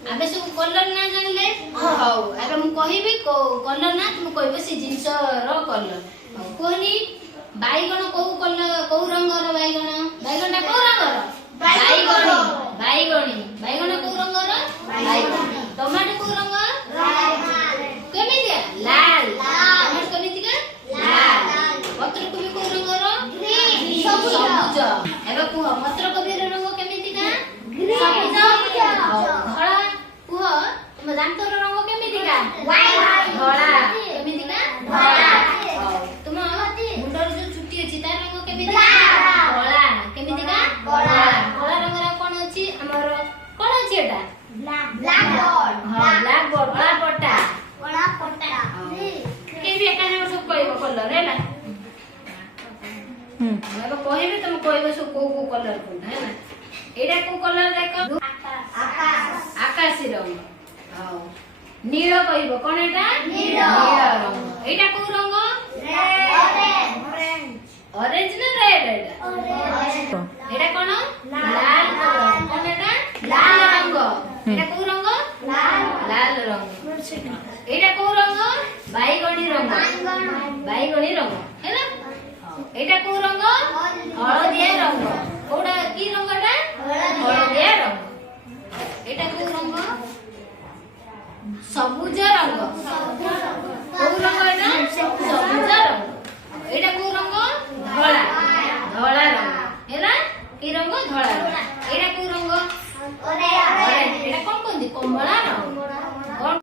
आबे सब कलर ना जानले हां एबे मु कहिबी को कलर ना तुम कहबो से जिंस रो कलर कोनी बाईगण को कलर को रंग रो बाईगण बाईगणटा को रंग रो बाईगणी बाईगणी बाईगण को रंग रो बाईगणी टमाटो को रंग लाल केमितिया लाल टमाटो केमितिका लाल पत्र कोबी को रंग रो ग्रीन सबुज एबे को पत्र कोबी रो रंग केमितिका ग्रीन सबुज धळा को तुम जानतो रो रंग केमितिका व्हाइट धळा केमितिका धळा तुम मुंडर जो चुट्टी अछि तार रंग केमितिका धळा केमितिका धळा धळा रंग रा कोन अछि हमर कोन अछि एटा ब्लैक बोर्ड हां ब्लैक बोर्ड बड़ा पट्टा के भी एका जगह सब कहबो कलर हैला एबे कहबे तुम कहबो सब को कलर कोन हैला एटा को कलर देखो आकाश रंग हां नील कहबो कोन एटा नील रंग एटा को रंग ऑरेंज ना रेड एटा कोन लाल कोन एटा लाल रंग एटा को रंग लाल रंग एटा को रंग बाईगणी रंग हैला एटा को रंग हळदिया रंग कोडा की रंगटा हळदिया रंग एटा को रंग सबुज रंग को रंग